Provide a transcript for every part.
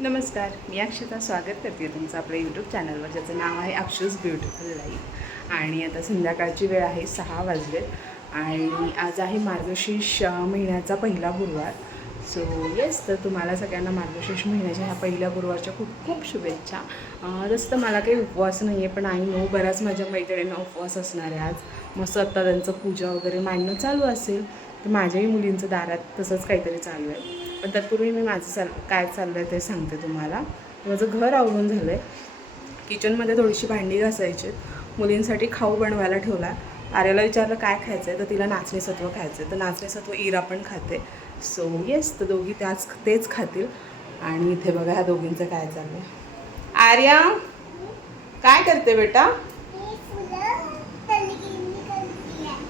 नमस्कार मी अक्षता स्वागत करते तुमचं आपल्या यूट्यूब चॅनलवर ज्याचं नाव आहे अक्षूज ब्युटिफुल लाईफ आणि आता संध्याकाळची वेळ आहे सहा वाजलेत. आणि आज आहे मार्गशीर्ष महिन्याचा पहिला गुरुवार. सो येस तर तुम्हाला सगळ्यांना मार्गशीर्ष महिन्याच्या ह्या पहिल्या गुरुवारच्या खूप खूप शुभेच्छा. अं, तसं तर मला काही उपवास नाही आहे पण आई नो बऱ्याच माझ्या मैत्रिणींना उपवास असणार आहे आज. मस्त आत्ता त्यांचं पूजा वगैरे मांडणं चालू असेल तर माझ्याही मुलींचं दारात तसंच काहीतरी चालू आहे. पण तत्पूर्वी मी माझं चाल काय चाललं आहे ते सांगते तुम्हाला. माझं घर आवरून झालं आहे किचनमध्ये थोडीशी भांडी घासायची. मुलींसाठी खाऊ बनवायला ठेवला. आर्याला विचारलं काय खायचं आहे तर तिला नाचणी सत्व खायचं आहे तर नाचणी सत्व इरा पण खाते. सो येस तर दोघी त्याच तेच खातील. आणि इथे बघा ह्या दोघींचं काय चाललं आहे आर्या काय करते बेटा?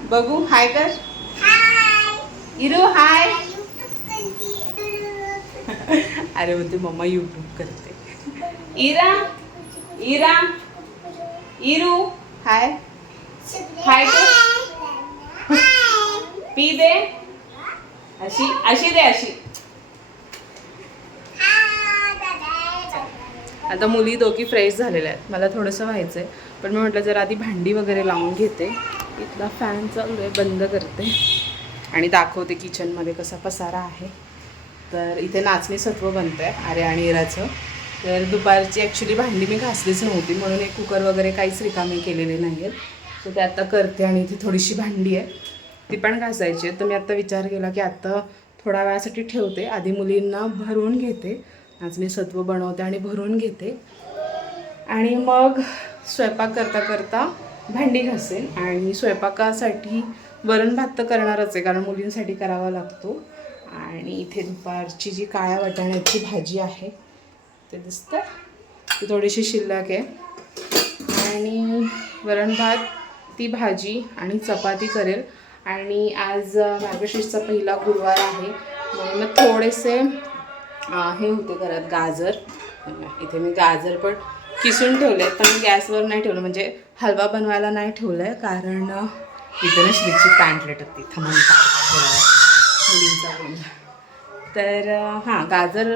बघू हाय कर. इरू हाय. अरे बोलते मम्मा यूट्यूब करते. इरा इरा इरू हाय. हाय पी दे. अशी अशी दे अशी. आता मुली दोघी फ्रेश झालेल्या आहेत. मला थोडंसं व्हायचं आहे पण मी म्हटलं जर आधी भांडी वगैरे लावून घेते. इथला फॅन चालू आहे बंद करते. आणि दाखवते किचनमध्ये कसा पसारा आहे. तर इथे नाचणी सत्व बनतं आहे आर्या आणि इराचं. तर दुपारची ॲक्च्युली भांडी मी घासलीच नव्हती म्हणून एक कुकर वगैरे काहीच रिकामे केलेले नाही आहेत सो ते आत्ता करते आणि इथे थोडीशी भांडी आहे. ती पण घासायची आहे. तर मी आत्ता विचार केला की आत्ता थोड्या वेळासाठी ठेवते. आधी मुलींना भरून घेते. नाचणी सत्व बनवते आणि भरून घेते. आणि मग स्वयंपाक करता करता भांडी घासेल आणि स्वयंपाकासाठी वरण भात तर करणारच आहे कारण मुलींसाठी करावा लागतो. आणि इथे दुपारची जी काळ्या वाटाण्याची भाजी आहे ते दिसतं ती थोडीशी शिल्लक आहे. आणि वरण भात ती भाजी आणि चपाती करेल. आणि आज मार्गशीर्षचा पहिला गुरुवार आहे. म्हणून मग थोडेसे हे होते घरात गाजर. इथे मी गाजर पण किसून ठेवले पण गॅसवर नाही ठेवलं. म्हणजे हलवा बनवायला नाही ठेवलं आहे कारण इथे ना श्रीची पॅन्ट लटकते थांबून मुलींचा तर हां गाजर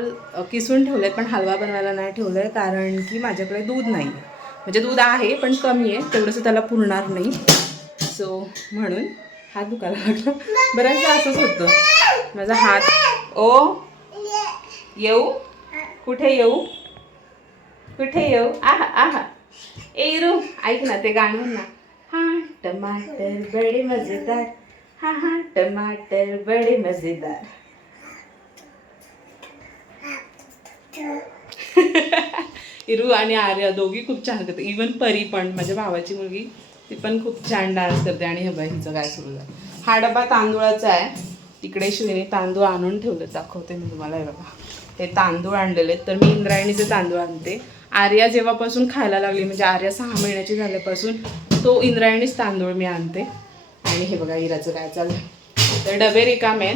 किसून ठेवलं आहे पण हलवा बनवायला नाही ठेवलं आहे कारण की माझ्याकडे दूध नाही. आहे म्हणजे दूध आहे पण कमी आहे तेवढंसं त्याला पुरणार नाही. सो म्हणून हात दुखायला लागला. बऱ्याचदा असंच होतं. माझा हात ओ येऊ? कुठे येऊ? कुठे येऊ? आहा आहा. ए रू ऐक ना ते गाणं ना. हा टमाटर बडे मजेदार. हाँ हाँ टमाटर बडे मजेदार। इरू आणि आर्या दोघी खूप छान करते इवन परी पण माझ्या भावाची मुलगी ती पण खूप छान डान्स करते आणि हे बाई हिचं काय सुरू आहे हा डबा तांदूळाचा आहे. तिकडे शिवने तांदूळ आणून ठेवले दाखवते मी तुम्हाला हे बघा. हे तांदूळ आणलेले तर मी इंद्रायणीचे तांदूळ आणते. आर्या जेव्हापासून खायला लागली म्हणजे आर्या सहा महिन्याची झाल्यापासून तो इंद्रायणीच तांदूळ मी आणते. आणि हे बघा इराचं काय चाललं तर डबे रिकामे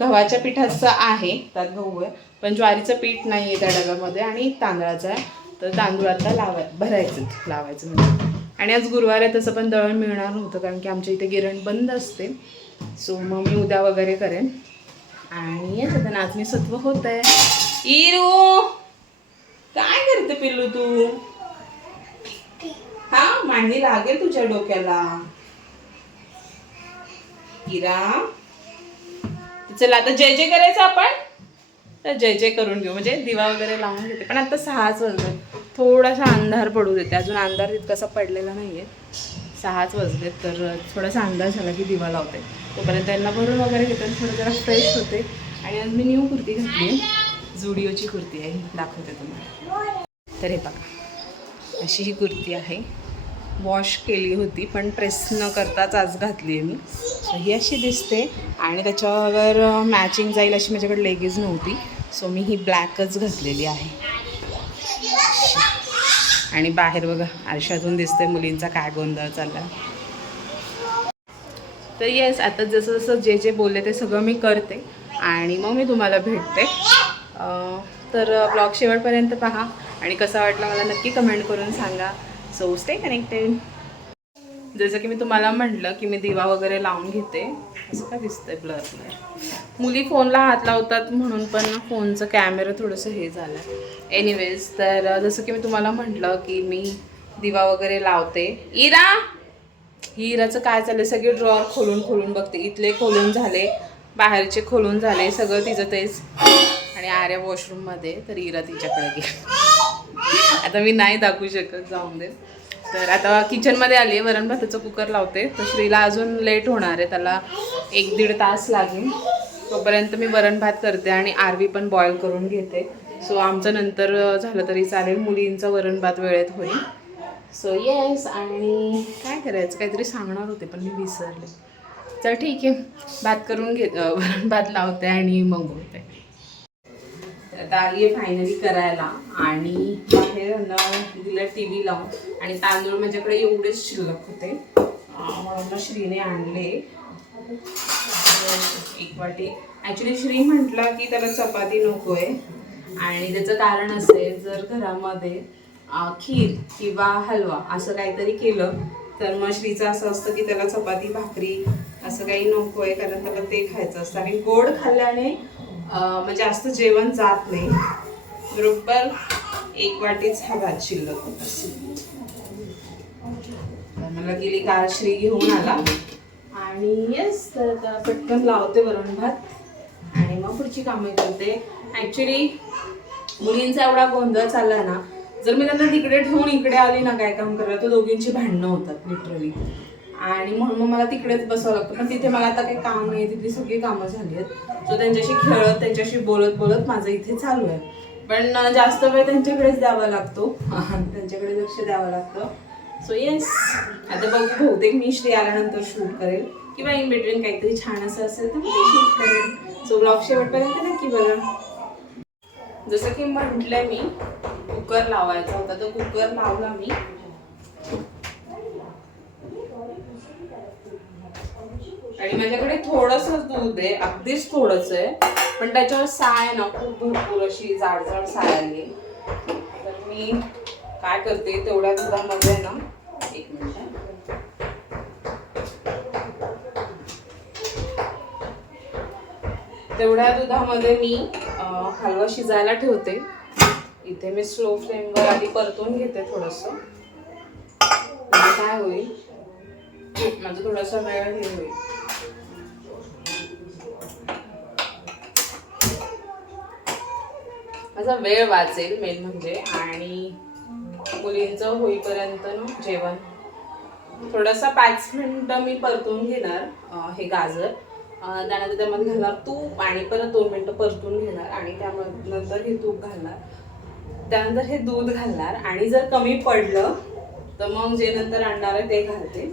गव्हाच्या पिठाचं आहे त्यात गहू आहे. पण ज्वारीचं पीठ नाही आहे त्या डब्यामध्ये आणि तांदळाचं आहे. तर तांदूळ आता लावाय भरायचं लावायचं म्हणजे. आणि आज गुरुवार आहे तसं पण दळण मिळणार नव्हतं कारण की आमच्या इथे गिरण बंद असते. सो मग मी उद्या वगैरे करेन. आणि येस नाचणी सत्व होत आहे इरू! काय करते पिल्लू तू? हा मांडी लागेल तुझ्या डोक्याला. इरा चला आता जय जय करायचं आपण? तर जय जय करून घेऊ. म्हणजे दिवा वगैरे लावून घेते. पण आता सहाच वाजले थोडासा अंधार पडू देते. अजून अंधार तितकासा पडलेला नाही आहे सहाच वाजले तर थोडासा अंधार झाला की दिवा लावते. तोपर्यंत त्यांना भरून वगैरे घेते आणि थोडं जरा फ्रेश होते. आणि आज मी न्यू कुर्ती घातली जुडिओची कुर्ती आहे. दाखवते तुम्हाला. तर हे बघा. अशी ही कुर्ती आहे. वॉश केली होती पण प्रेस न करताच आज घातली आहे मी. सो ही अशी दिसते. आणि त्याच्यावर मॅचिंग जाईल अशी माझ्याकडे लेगीज नव्हती. सो मी ही ब्लॅकच घातलेली आहे. आणि बाहेर बघा आरशातून दिसते मुलींचा काय गोंधळ चालला तर येस आता जसं जसं जे जे बोलले ते सगळं मी करते. आणि मग मी तुम्हाला भेटते. तर ब्लॉग शेवटपर्यंत पहा. आणि कसा वाटला मला नक्की कमेंट करून सांगा. सो स्टे कनेक्टेड जसं की मी तुम्हाला म्हटलं की मी दिवा वगैरे लावून घेते. असं काय दिसतंय ब्लर ब्लर मुली फोनला हात लावतात म्हणून पण फोनचं कॅमेरा थोडंसं हे झालं एनिवेज तर जसं की मी तुम्हाला म्हटलं की मी दिवा वगैरे लावते. इरा! हिराचं इराचं काय चाललं सगळे ड्रॉवर खोलून खोलून बघते. इथले खोलून झाले बाहेरचे खोलून झाले सगळं तिचं तेच. आणि आर्या वॉशरूममध्ये तर इरा तिच्याकडे गेली. आता मी नाही दाखवू शकत जाऊन दे. तर आता किचनमध्ये आली वरण भाताचं कुकर लावते. तर श्रीला अजून लेट होणार आहे त्याला एक दीड तास लागेल. तोपर्यंत मी वरण भात करते आणि आरवी पण बॉईल करून घेते. सो आमचं नंतर झालं तरी चालेल. मुलींचं वरण भात वेळेत होईल. सो येस आणि काय करायचं? काहीतरी सांगणार होते पण मी विसरले. चल ठीक आहे. भात करून घे वरण भात लावते आणि मग बोलते. आता आली आहे फायनली करायला. आणि बाहेर न दिलं टी व्ही लावून. आणि तांदूळ माझ्याकडे एवढेच शिल्लक होते. म्हणून श्रीने आणले. एक वाटी. ॲक्च्युली श्री म्हटला की त्याला चपाती नको आहे आणि त्याचं कारण असेल जर घरामध्ये खीर किंवा हलवा असं काहीतरी केलं तर मग श्रीचं असं असतं की त्याला चपाती भाकरी असं काही नको आहे कारण त्याला ते खायचं असतं. आणि गोड खाल्ल्याने म्हणजे जास्त जेवण जात नाही. बरोबर? एक वाटीच हा भात शिल्लक होता. मला गेली काल श्री घेऊन आला. आणि येस तर पटकन लावते वरण भात. आणि मग पुढची कामे करते. ॲक्च्युली मुलींचा एवढा गोंधळ चालला ना जर मी त्यांना तिकडे ठेवून इकडे आली ना काय काम करायला तर दोघींची भांडणं होतात लिटरली आणि म्हणून मग मला तिकडेच बसावं लागतं. पण तिथे मला आता काही काम नाही तिथली सगळी कामं झाली आहेत. सो त्यांच्याशी खेळत त्यांच्याशी बोलत बोलत माझं इथे चालू आहे. पण जास्त वेळ त्यांच्याकडेच द्यावा लागतो. त्यांच्याकडे लक्ष द्यावं लागतं. सो येस आता बघू बहुतेक मी श्री आल्यानंतर शूट करेल. किंवा इन बिटवीन काहीतरी छान असं असेल तर मी शूट करेल. सो ब्लॉग शेवटपर्यंत नक्की बघा. जसं की म्हटलंय मी कुकर लावायचा होता. तर कुकर लावला मी. आणि माझ्याकडे थोडस दूध आहे अगदीच थोडस आहे पण त्याच्यावर साय ना खूप भरपूर अशी जाड जाड साय आली तर मी काय करते तेवढ्या दुधामध्ये ना एक मिनिट तेवढ्या दुधामध्ये मी हलवा शिजायला ठेवते. इथे मी स्लो फ्लेमवर आधी परतून घेते थोडंसं. म्हणजे काय होईल? माझा थोडासा वेळ हे होईल. माझा वेळ वाचेल मेन म्हणजे आणि मुलींचं होईपर्यंत ना जेवण. थोडासा पाच मिनटं मी परतून घेणार हे गाजर. त्यानंतर त्यामध्ये घालणार तूप आणि परत दोन मिनटं परतून घेणार आणि त्यामध्ये नंतर हे तूप घालणार. त्यानंतर हे दूध घालणार आणि जर कमी पडलं तर मग जे नंतर आणणार आहे ते घालते.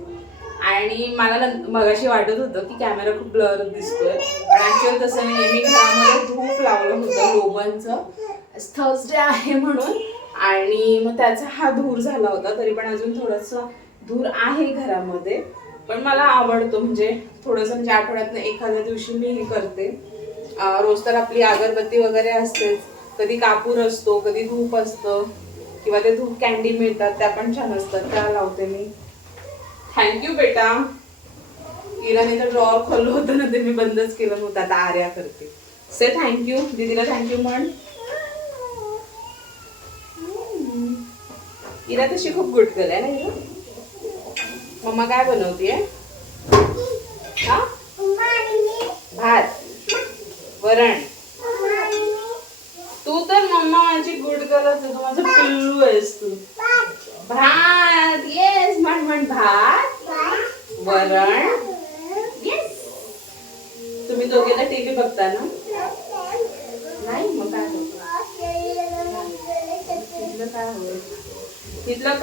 आणि मला नं- मगाशी वाटत होतं की कॅमेरा खूप ब्लर दिसतोय. पण ॲक्च्युअल तसं नाही मी घरामध्ये धूप लावलं होतं लोबनचं थर्सडे आहे म्हणून. आणि मग त्याचा हा धूर झाला होता. तरी पण अजून थोडंसं धूर आहे घरामध्ये. पण मला आवडतो म्हणजे थोडंसं म्हणजे आठवड्यातनं एखाद्या दिवशी मी हे करते. रोज तर आपली अगरबत्ती वगैरे असतेच. कधी कापूर असतो कधी धूप असतं. किंवा ते धूप कॅन्डी मिळतात त्या पण छान असतात. त्या लावते मी. थँक्यू बेटा. इराने तर ड्रॉवर खोललं होतं ना ते मी बंदच केलं नव्हतं. आता आर्या करते. से थँक्यू दीदीला थँक्यू म्हण. इरा तशी खूप गुड गर्ल आहे ना इरा? मम्मा काय बनवतीये? हा? भात.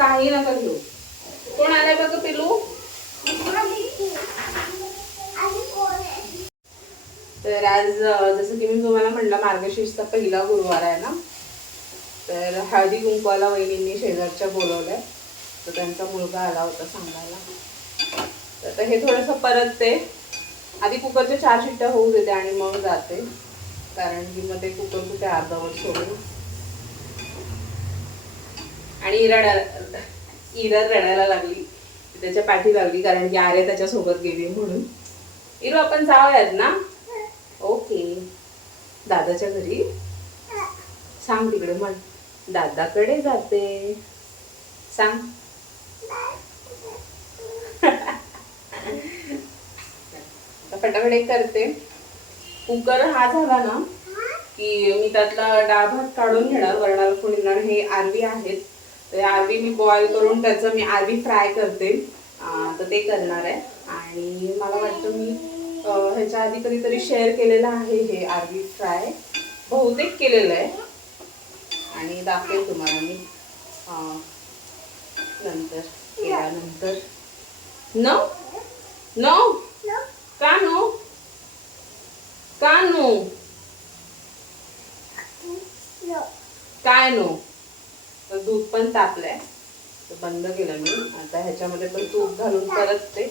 काही नका घेऊ. कोण आलंय बघ पिलू तर आज जसं की मी तुम्हाला म्हणलं मार्गशीर्षचा पहिला गुरुवार आहे ना? तर हळदी कुंकवाला वहिनींनी शेजारच्या बोलवलंय. तर त्यांचा मुलगा आला होता सांगायला. तर हे थोडंसं परतते. आधी कुकरच्या चार शिट्ट्या होऊ देते आणि मग जाते. कारण की मग ते कुकर कुठे अर्धवट सोडून आणि रडायला इरा रडायला लागली. त्याच्या पाठी लागली कारण की आर्या त्याच्यासोबत गेली म्हणून. इरू आपण जाऊयात ना? ओके. दादाच्या घरी. सांग तिकडे मग. दादाकडे जाते. सांग. फटाफट एक करते. कुकर हा झाला ना की मी त्यातला डाळ भात काढून घेणार वरणाला फोडणार हे आरवी आहेत. तर आरवी मी बॉईल करून त्याचं मी आरवी फ्राय करते. तर ते करणार आहे. आणि मला वाटतं मी ह्याच्या आधी कधीतरी शेअर केलेलं आहे हे आरवी फ्राय बहुतेक केलेलं आहे. आणि दाखवेल तुम्हाला मी. नंतर केल्यानंतर. नो नो का नो का नो काय नो तर दूध पण तापलंय. तर बंद केलं मी आता ह्याच्यामध्ये पण तूप घालून परत ते.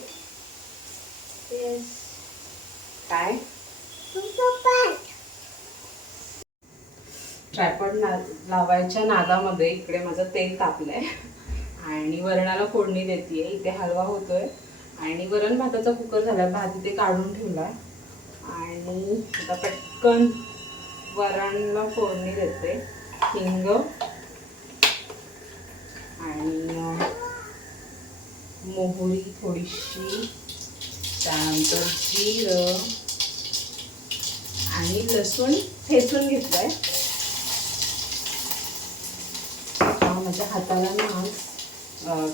काय? ट्रायपॉड ना लावायच्या नादामध्ये इकडे माझं तेल तापलंय. आणि वरणाला फोडणी देते इथे हलवा होतोय. आणि वरण भाताचा कुकर झाला भात इथे काढून ठेवलाय. आणि आता पटकन वरणला फोडणी देते. हिंग आणि मोहरी थोडीशी त्यानंतर जिरं आणि लसूण ठेचून घेतलं आहे माझ्या हाताला ना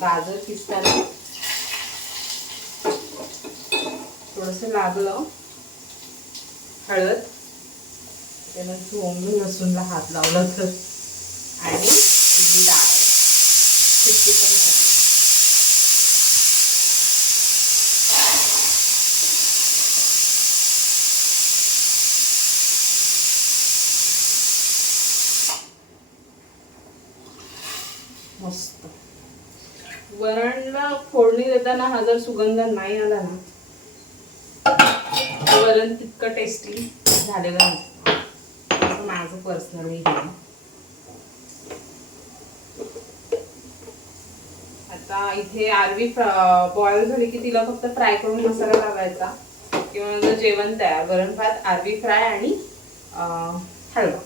गाजर किसताना थोडंसं लागलं हळद. त्याला झोंबून लसूणला हात लावला तर आणि ही डाळ सुकी पण घातली. मस्त वरणला फोडणी देताना हा जर सुगंध नाही आला ना वरण तितकं टेस्टी झालेलं नसतं असं माझं पर्सनली आहे. आता इथे आरवी बॉईल झाली की तिला फक्त फ्राय करून मसाला लावायचा. किंवा जेवण तयार वरण भात आरवी फ्राय आणि हलवा.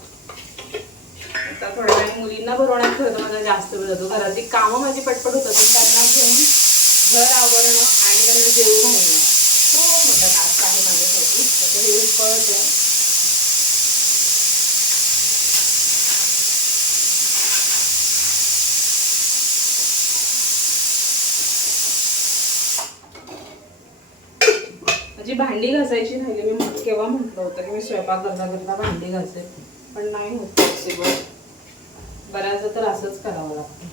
आता थोड्या वेळाने मुलींना भरवण्यात खरं तर माझा जास्त वेळ जातो. घरातली कामं माझी पटपट होतात पण त्यांना घेऊन घर आवरणं आणि त्यांना जेवू घालणं खूप मोठा टास्क आहे माझ्यासाठी. त्याचं हे उकळत आहे. माझी भांडी घासायची राहिली. मी केव्हा म्हटलं होतं की मी स्वयंपाक करता करता भांडी घासेल पण नाही होत. पॉसिबल बऱ्याचदा तर असंच करावं लागतं.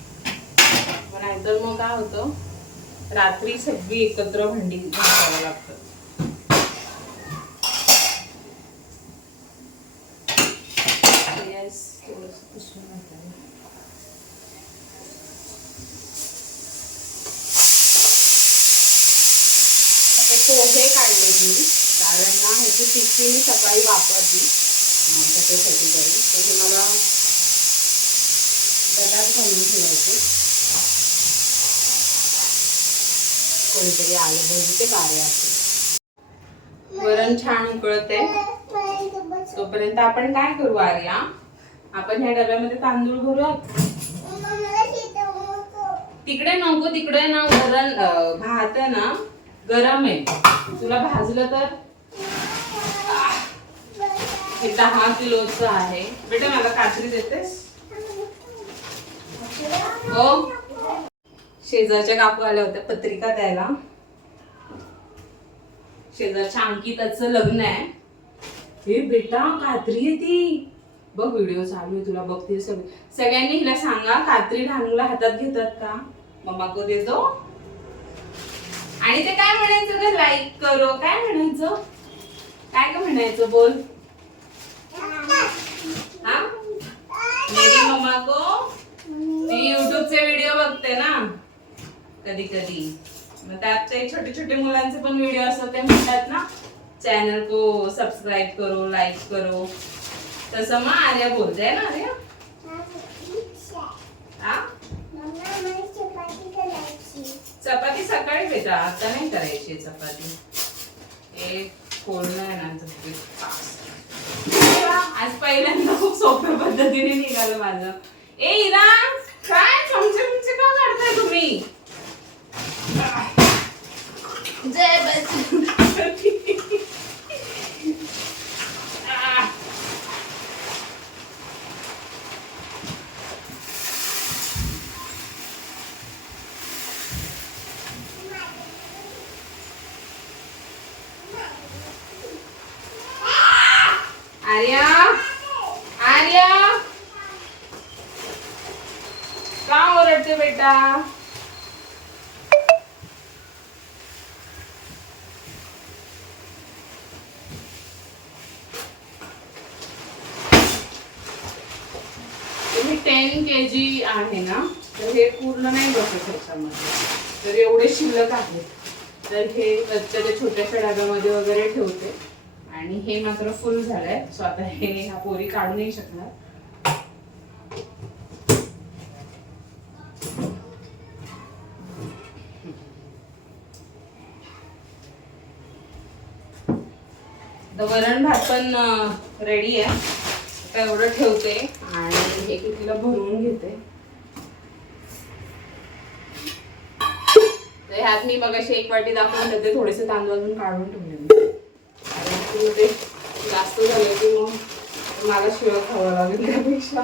पण नाहीतर मग काय होतं रात्री सगळी एकत्र भांडी घालावं लागतं. पोहे काढले मी कारण ना ह्याची टिक्की मी सकाळी वापरली. त्याच्यासाठी तरी. तर मला बटाट घालून ठेवायचे. कोणीतरी आलं पाहिजे ते बारे असेल वरण छान उकळते. तोपर्यंत आपण काय करू आर्या? आपण ह्या डब्यामध्ये तांदूळ भरूयात? तिकडे नको तिकडे ना वरण भात ना गरम आहे. तुला भाजलं तर? हे दहा किलोचं आहे. बेटा मला कात्री देतेस? हो शेजारच्या काकू आल्या होत्या पत्रिका द्यायला. शेजारच्या अंकिताचं लग्न आहे. हे बेटा कात्री आहे ती. बघ व्हिडिओ चालू आहे तुला बघते सगळे. सगळ्यांनी हिला सांगा कात्री ढांगला हातात घेतात का? मम्मा को देतो. आणि ते काय म्हणायचं ग? लाईक करो. काय म्हणायचं? काय का म्हणायचं बोल? हा? मेरी मम्मा को. ती युट्यूबचे व्हिडिओ बघते ना. कधी कधी मग त्यात ते छोटे छोटे मुलांचे पण व्हिडिओ असतात ते म्हणतात ना चॅनल को सबस्क्राईब करो लाईक करो. तसं मग आर्या बोलते ना आर्या? चपाती सकाळी बेटा आता नाही करायची चपाती. हे फोडणं आहे ना आज पहिल्यांदा खूप सोप्या पद्धतीने निघालं माझं. ए इरा काय चमचे बिमचे का काढताय जय बजरंग आर्या आर्या. का ओरडते बेटा तुम्ही टेन के जी आहे ना तर हे पूर्ण नाही बसत ह्याच्यामध्ये तर एवढे शिल्लक आहेत. तर हे त्याच्या छोट्याशा डब्यामध्ये वगैरे ठेवते. आणि हे मात्र फुल झालंय. सो आता हे ह्या पोरी काढू नाही शकणार. तर वरण भात पण रेडी आहे. आता एवढं ठेवते. आणि हे कितीला भरून घेते. ह्यात मी मगाशी एक वाटी दाखवून देते थोडेसे तांदूळ अजून काढून ठेवले कारण ते जास्त झालं की मग मला शिळ खावं लागेल त्यापेक्षा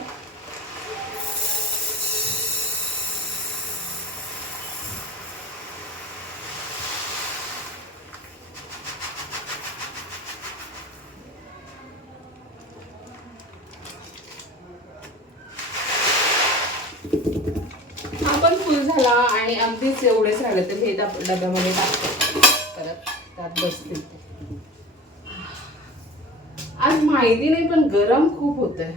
हा पण फुल झाला आणि अगदीच एवढेच राहिले तर हे डब्यामध्ये टाकते. परत त्यात बसतील आज माहिती नाही पण गरम खूप होत आहे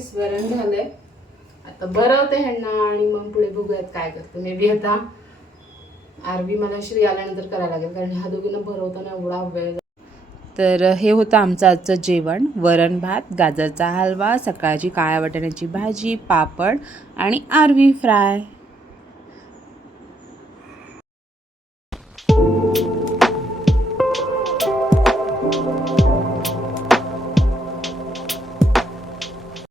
स्मरण झालंय. आता भरवते ह्यांना आणि मग पुढे बघूयात काय करते. मे बी आता आरबी मला श्री आल्यानंतर करायला लागेल कारण ह्या दोघींना भरवताना एवढा वेळ तर हे होतं आमचं आजचं जेवण. वरण भात गाजरचा हलवा सकाळची काळ्या वाटाण्याची भाजी पापड आणि आरवी फ्राय.